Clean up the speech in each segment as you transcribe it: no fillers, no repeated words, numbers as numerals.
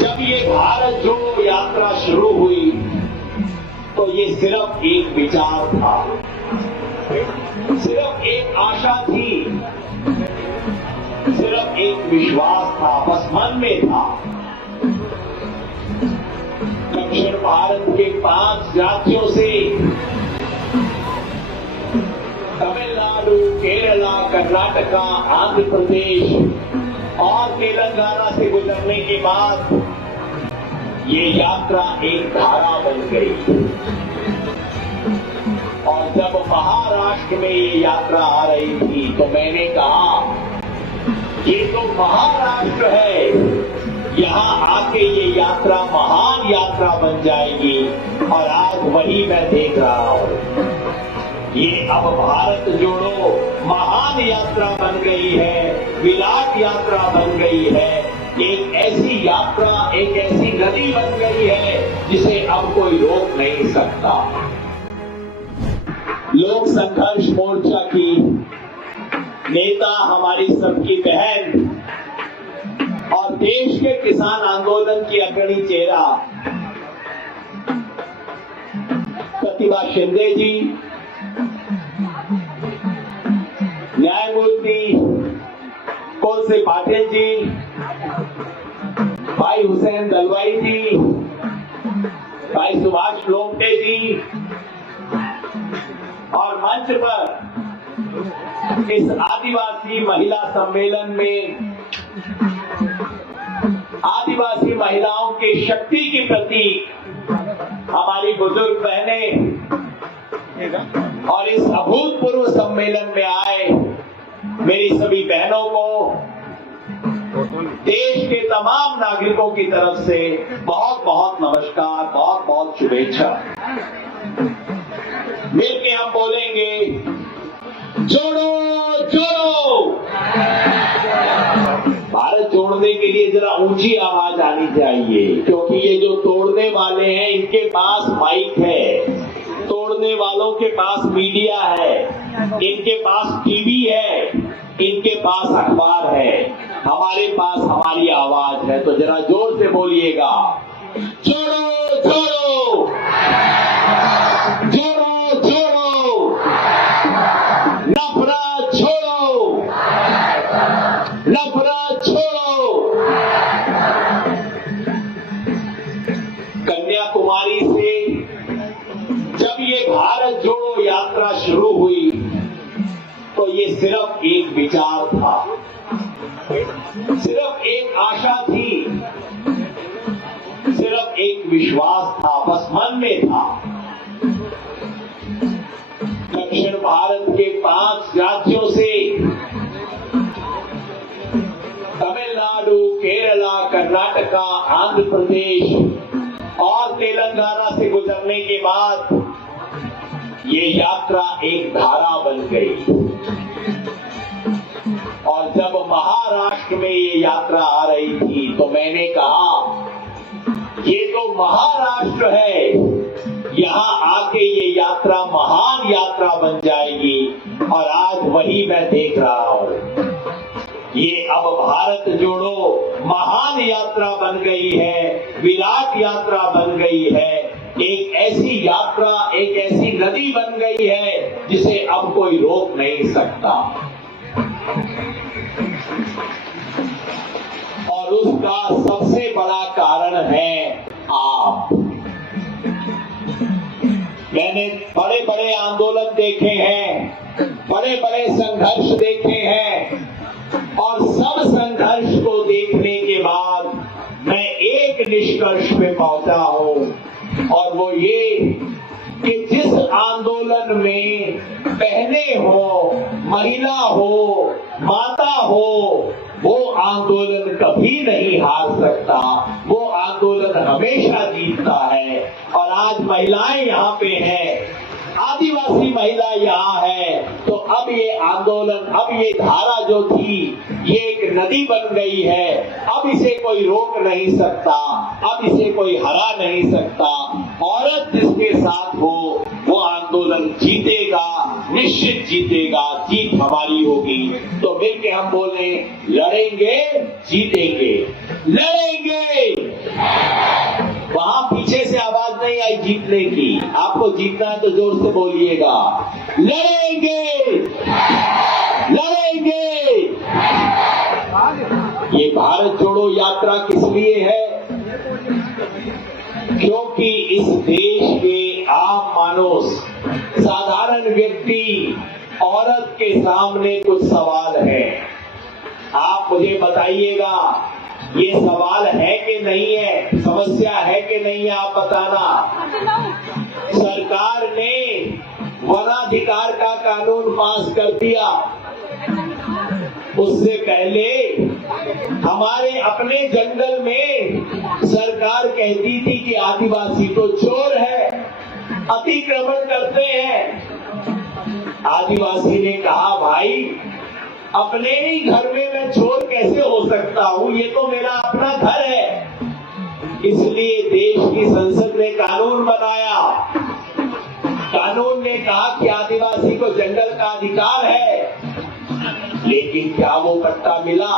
जब ये भारत जोड़ो यात्रा शुरू हुई तो ये सिर्फ एक विचार था, सिर्फ एक आशा थी, सिर्फ एक विश्वास था, बस मन में था। दक्षिण भारत के 5 राज्यों से तमिलनाडु, केरला, कर्नाटका, आंध्र प्रदेश और तेलंगाना से गुजरने के बाद ये यात्रा एक धारा बन गई। और जब महाराष्ट्र में ये यात्रा आ रही थी तो मैंने कहा ये तो महाराष्ट्र है, यहां आके ये यात्रा महान यात्रा बन जाएगी। और आज वही मैं देख रहा हूं, ये अब भारत जोड़ो महान यात्रा बन गई है, विराट यात्रा बन गई है। एक ऐसी यात्रा, एक ऐसी नदी बन गई है जिसे अब कोई रोक नहीं सकता। लोक संघर्ष मोर्चा की नेता, हमारी सबकी बहन और देश के किसान आंदोलन की अग्रणी चेहरा प्रतिभा शिंदे जी, न्यायमूर्ति कोलसे पाटिल जी, भाई हुसैन दलवाई जी, भाई सुभाष लोमटे जी और मंच पर इस आदिवासी महिला सम्मेलन में आदिवासी महिलाओं की शक्ति की प्रतीक हमारी बुजुर्ग बहनें और इस अभूतपूर्व सम्मेलन में आए मेरी सभी बहनों को देश के तमाम नागरिकों की तरफ से बहुत बहुत नमस्कार, बहुत बहुत शुभेच्छा। मिलके हम बोलेंगे जोड़ो जोड़ो। भारत जोड़ने के लिए जरा ऊंची आवाज आनी चाहिए, क्योंकि ये जो तोड़ने वाले हैं इनके पास माइक है, तोड़ने वालों के पास मीडिया है, इनके पास टीवी है, इनके पास अखबार है, हमारे पास हमारी आवाज है। तो जरा जोर से बोलिएगा जोड़ो जोड़ो, जोड़ो जोड़ो, नफरत छोड़ो, नफरत छोड़ो। कन्याकुमारी से जब ये भारत जोड़ो यात्रा शुरू हुई तो ये सिर्फ एक विचार था, सिर्फ एक आशा थी, सिर्फ एक विश्वास था, बस मन में था। दक्षिण भारत के 5 राज्यों से तमिलनाडु, केरला, कर्नाटका, आंध्र प्रदेश और तेलंगाना से गुजरने के बाद ये यात्रा एक धारा बन गई। और जब महाराष्ट्र में ये यात्रा आ रही थी तो मैंने कहा ये तो महाराष्ट्र है, यहां आके ये यात्रा महान यात्रा बन जाएगी। और आज वही मैं देख रहा हूं, ये अब भारत जोड़ो महान यात्रा बन गई है, विराट यात्रा बन गई है। एक ऐसी यात्रा, एक ऐसी नदी बन गई है जिसे अब कोई रोक नहीं सकता। और उसका सबसे बड़ा कारण है आप। मैंने बड़े बड़े आंदोलन देखे हैं, बड़े बड़े संघर्ष देखे हैं, और सब संघर्ष को देखने के बाद मैं एक निष्कर्ष पे पहुंचा हूं, और वो ये कि जिस आंदोलन में बहनें हो, महिला हो, माता हो, वो आंदोलन कभी नहीं हार सकता, वो आंदोलन हमेशा जीतता है। और आज महिलाएं यहाँ पे हैं, आदिवासी महिला यहाँ है, तो अब ये आंदोलन, अब ये धारा जो थी ये एक नदी बन गई है, अब इसे कोई रोक नहीं सकता, अब इसे कोई हरा नहीं सकता। औरत जिसके साथ हो वो आंदोलन जीतेगा, निश्चित जीतेगा, जीत हमारी होगी। तो मिलके हम बोले लड़ेंगे जीतेंगे, लड़ेंगे जीतने की। आपको जीतना है तो जोर से बोलिएगा, लड़ेंगे लड़ेंगे। ये भारत जोड़ो यात्रा किस लिए है? क्योंकि इस देश के आम मानुष, साधारण व्यक्ति, औरत के सामने कुछ सवाल है। आप मुझे बताइएगा, ये सवाल है कि नहीं है, समस्या है कि नहीं है, आप बताना। सरकार ने वनाधिकार का कानून पास कर दिया। उससे पहले हमारे अपने जंगल में सरकार कहती थी कि आदिवासी तो चोर है, अतिक्रमण करते हैं। आदिवासी ने कहा, भाई अपने ही घर में मैं चोर कैसे हो सकता हूं, ये तो मेरा अपना घर है। इसलिए देश की संसद ने कानून बनाया। कानून ने कहा कि आदिवासी को जंगल का अधिकार है। लेकिन क्या वो पट्टा मिला?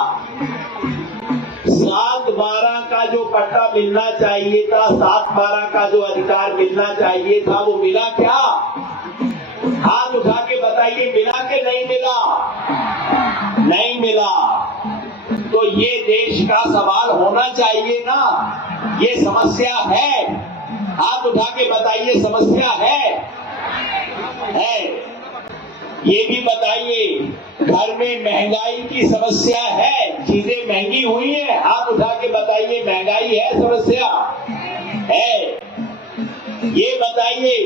7/12 का जो पट्टा मिलना चाहिए था, 7/12 का जो अधिकार मिलना चाहिए था, वो मिला क्या? हाथ उठा के बताइए, मिला कि नहीं मिला? नहीं मिला। तो ये देश का सवाल होना चाहिए ना, ये समस्या है। हाथ उठा के बताइए, समस्या है। ये भी बताइए, घर में महंगाई की समस्या है, चीजें महंगी हुई हैं। हाथ उठा के बताइए, महंगाई है, समस्या है। ये बताइए,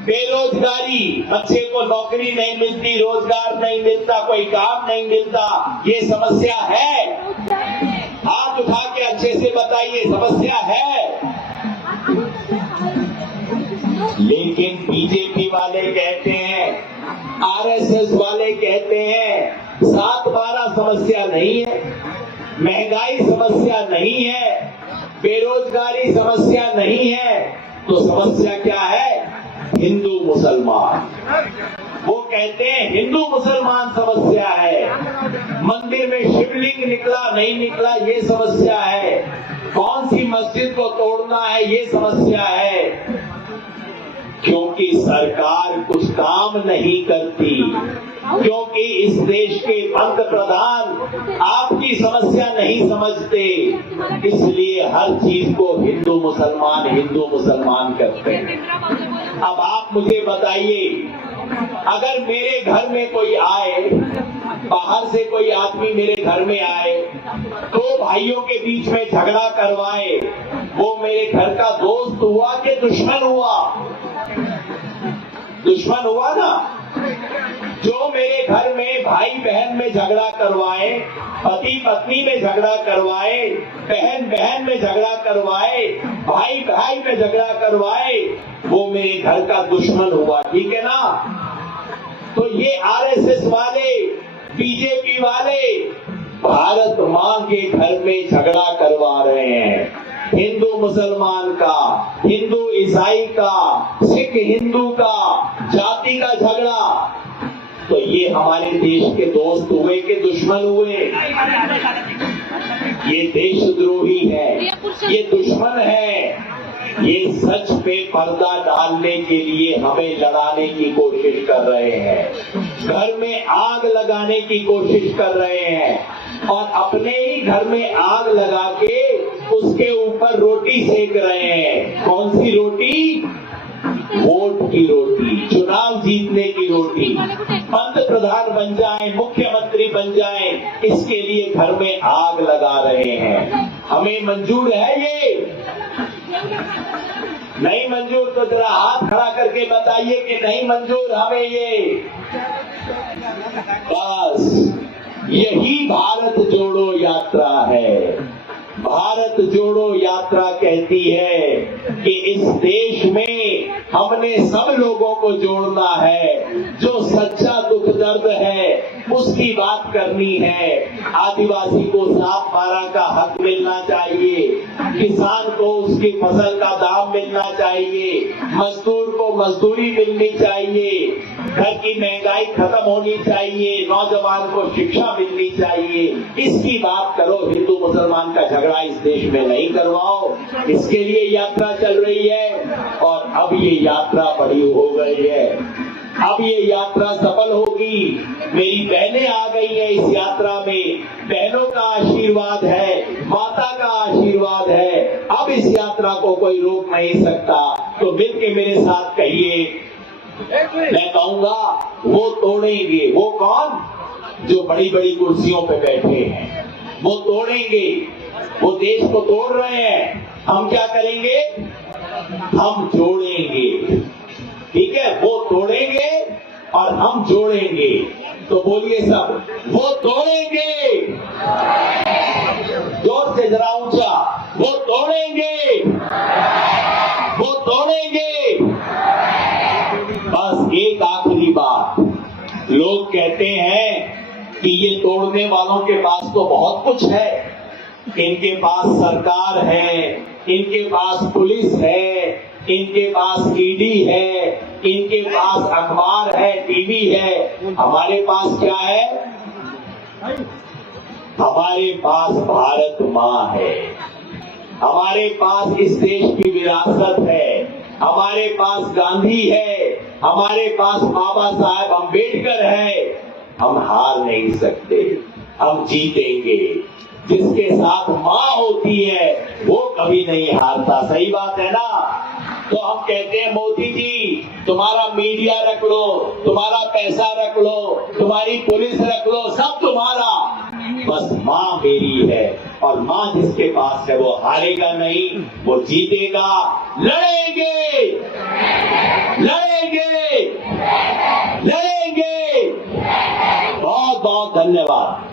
बेरोजगारी, बच्चे को नौकरी नहीं मिलती, रोजगार नहीं मिलता, कोई काम नहीं मिलता, ये समस्या है। हाथ उठा के अच्छे से बताइए, समस्या है। लेकिन बीजेपी वाले कहते हैं, आरएसएस वाले कहते हैं 7/12 समस्या नहीं है, महंगाई समस्या नहीं है, बेरोजगारी समस्या नहीं है। तो समस्या क्या है? हिंदू मुसलमान। वो कहते हैं हिंदू मुसलमान समस्या है। मंदिर में शिवलिंग निकला नहीं निकला, ये समस्या है। कौन सी मस्जिद को तोड़ना है, ये समस्या है। क्योंकि सरकार कुछ काम नहीं करती, क्योंकि इस देश के पंत प्रधान आपकी समस्या नहीं समझते, इसलिए हर चीज को हिंदू मुसलमान करते हैं। अब आप मुझे बताइए, अगर मेरे घर में कोई आए, बाहर से कोई आदमी मेरे घर में आए, दो भाइयों के बीच में झगड़ा करवाए, वो मेरे घर का दोस्त हुआ कि दुश्मन हुआ? दुश्मन हुआ ना। जो मेरे घर में भाई बहन में झगड़ा करवाए, पति पत्नी में झगड़ा करवाए, बहन बहन में झगड़ा करवाए, भाई भाई में झगड़ा करवाए, वो मेरे घर का दुश्मन हुआ, ठीक है ना। तो ये आरएसएस वाले, बीजेपी वाले भारत मां के घर में झगड़ा करवा रहे हैं। हिंदू मुसलमान का, हिंदू ईसाई का, सिख हिंदू का, जाति का झगड़ा। तो ये हमारे देश के दोस्त हुए कि दुश्मन हुए? ये देशद्रोही है, ये दुश्मन है। ये सच पे पर्दा डालने के लिए हमें लड़ाने की कोशिश कर रहे हैं, घर में आग लगाने की कोशिश कर रहे हैं, और अपने ही घर में आग लगा के उसके ऊपर रोटी सेक रहे हैं। कौन सी रोटी? वोट की रोटी, चुनाव जीतने की रोटी। पंत प्रधान बन जाएं, मुख्यमंत्री बन जाएं, इसके लिए घर में आग लगा रहे हैं। हमें मंजूर है ये? नहीं मंजूर? तो जरा हाथ खड़ा करके बताइए कि नहीं मंजूर हमें ये। बस यही भारत जोड़ो यात्रा है। भारत जोड़ो यात्रा कहती है कि इस देश में हमने सब लोगों को जोड़ना है। जो सच्चा दुख दर्द है उसकी बात करनी है। आदिवासी को 7/12 का हक मिलना चाहिए, किसान को उसकी फसल का दाम मिलना चाहिए, मजदूर को मजदूरी मिलनी चाहिए, घर की महंगाई लड़ाई खत्म होनी चाहिए, नौजवान को शिक्षा मिलनी चाहिए, इसकी बात करो। हिंदू मुसलमान का झगड़ा इस देश में नहीं करवाओ। इसके लिए यात्रा चल रही है और अब ये यात्रा बड़ी हो गई है। अब ये यात्रा सफल होगी। मेरी बहनें आ गई हैं इस यात्रा में, बहनों का आशीर्वाद है, माता का आशीर्वाद है। अब इस यात्रा को कोई रोक नहीं सकता। तो मिलके मेरे साथ कहिए, मैं कहूंगा वो तोड़ेंगे। वो कौन? जो बड़ी बड़ी कुर्सियों पे बैठे हैं, वो तोड़ेंगे। वो देश को तोड़ रहे हैं। हम क्या करेंगे? हम जोड़ेंगे। ठीक है, वो तोड़ेंगे और हम जोड़ेंगे। तो बोलिए सब, वो तोड़ेंगे। जोर से जरा ऊंचा, वो तोड़ेंगे, वो तोड़ेंगे। बस एक आखिरी बात, लोग कहते हैं कि ये तोड़ने वालों के पास तो बहुत कुछ है। इनके पास सरकार है, इनके पास पुलिस है, इनके पास ईडी है, इनके पास अखबार है, टीवी है। हमारे पास क्या है? हमारे पास भारत माँ है, हमारे पास इस देश की विरासत है, हमारे पास गांधी है, हमारे पास बाबा साहेब अम्बेडकर है। हम हार नहीं सकते, हम जीतेंगे। जिसके साथ माँ होती है वो कभी नहीं हारता। सही बात है ना? तो हम कहते हैं मोदी जी, तुम्हारा मीडिया रख लो, तुम्हारा पैसा रख लो, तुम्हारी पुलिस रख लो, सब तुम्हारा, बस माँ मेरी है। और माँ जिसके पास है वो हारेगा नहीं, वो जीतेगा। लड़ेंगे, लड़ेंगे, लड़ेंगे। बहुत बहुत धन्यवाद।